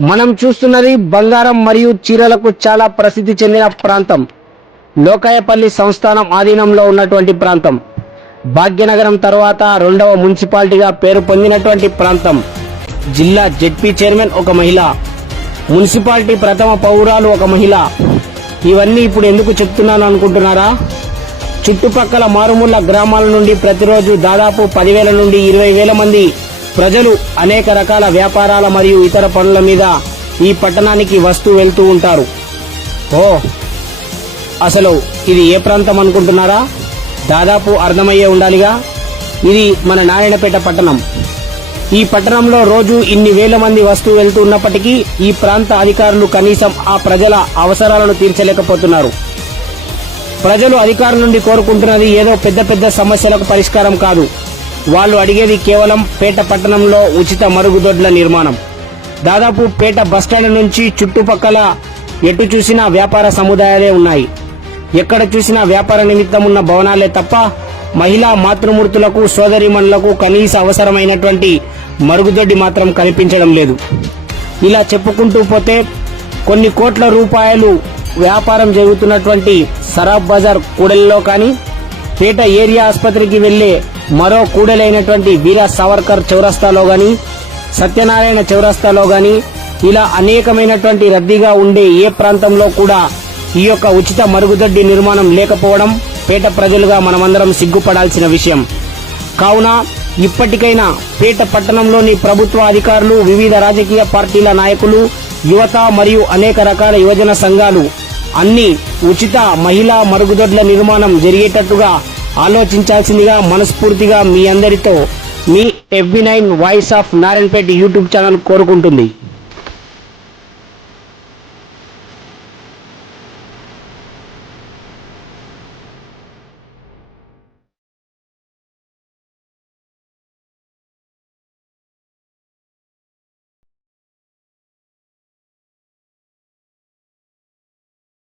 మనం చూస్తున్నది బంగారం మరియు చీరలకు చాలా ప్రసిద్ధి చెందిన ప్రాంతం. లోకాయపల్లి సంస్థానం ఆధీనంలో ఉన్నటువంటి ప్రాంతం. భాగ్యనగరం తర్వాత రెండవ మున్సిపాలిటీగా పేరు పొందినటువంటి ప్రాంతం. జిల్లా జెడ్పీ చైర్మన్ ఒక మహిళ. మున్సిపాలిటీ ప్రథమ పౌరాలు ఒక మహిళ. ఇవన్నీ ఇప్పుడు ఎందుకు చెప్తున్నాను అనుకుంటున్నారా? చుట్టుపక్కల మారుమూల గ్రామాల నుండి ప్రతిరోజు దాదాపు పదివేల నుండి ఇరవై వేల మంది ప్రజలు అనేక రకాల వ్యాపారాల మరియు ఇతర పనుల మీద ఈ పట్టణానికి వస్తూ వెళ్తూ ఉంటారు. ఓ అసలు ఇది ఏ ప్రాంతం అనుకుంటున్నారా? దాదాపు అర్థమయ్యే ఉండాలిగా. ఇది మన నారాయణపేట పట్టణం. ఈ పట్టణంలో రోజు ఇన్ని వేల మంది వస్తూ వెళ్తూ ఉన్నప్పటికీ ఈ ప్రాంత అధికారులు కనీసం ఆ ప్రజల అవసరాలను తీర్చలేకపోతున్నారు. ప్రజలు అధికారుల నుండి కోరుకుంటున్నది ఏదో పెద్ద పెద్ద సమస్యలకు పరిష్కారం కాదు. వాళ్ళు అడిగేది కేవలం పేట పట్టణంలో ఉచిత మరుగుదొడ్ల నిర్మాణం. దాదాపు పేట బస్టాండ్ నుంచి చుట్టుపక్కల ఎటు చూసినా వ్యాపార సముదాయాలే ఉన్నాయి. ఎక్కడ చూసినా వ్యాపార నిమిత్తం ఉన్న భవనాలే తప్ప మహిళా మాతృమూర్తులకు సోదరిమణులకు కనీస అవసరమైనటువంటి మరుగుదొడ్డి మాత్రం కనిపించడం లేదు. ఇలా చెప్పుకుంటూ పోతే కొన్ని కోట్ల రూపాయలు వ్యాపారం జరుగుతున్నటువంటి సరాబ్ బజార్ కూడలిలో కానీ పేట ఏరియా ఆసుపత్రికి వెళ్ళే మరో కూడలైనటువంటి వీర సావర్కర్ చౌరస్తాలో గాని సత్యనారాయణ చౌరస్తాలో గాని ఇలా అనేకమైనటువంటి రద్దీగా ఉండే ఏ ప్రాంతంలో కూడా ఈ యొక్క ఉచిత మరుగుదొడ్డి నిర్మాణం లేకపోవడం పేట ప్రజలుగా మనమందరం సిగ్గుపడాల్సిన విషయం. కావున ఇప్పటికైనా పేట పట్టణంలోని ప్రభుత్వ అధికారులు వివిధ రాజకీయ పార్టీల నాయకులు యువత మరియు అనేక రకాల యువజన సంఘాలు అన్ని ఉచిత మహిళా మరుగుదొడ్ల నిర్మాణం జరిగేటట్టుగా ఆలోచించాల్సిందిగా మనస్ఫూర్తిగా మీ అందరితో మీ FB nine voice of Narayanpet YouTube channel కోరుకుంటుంది.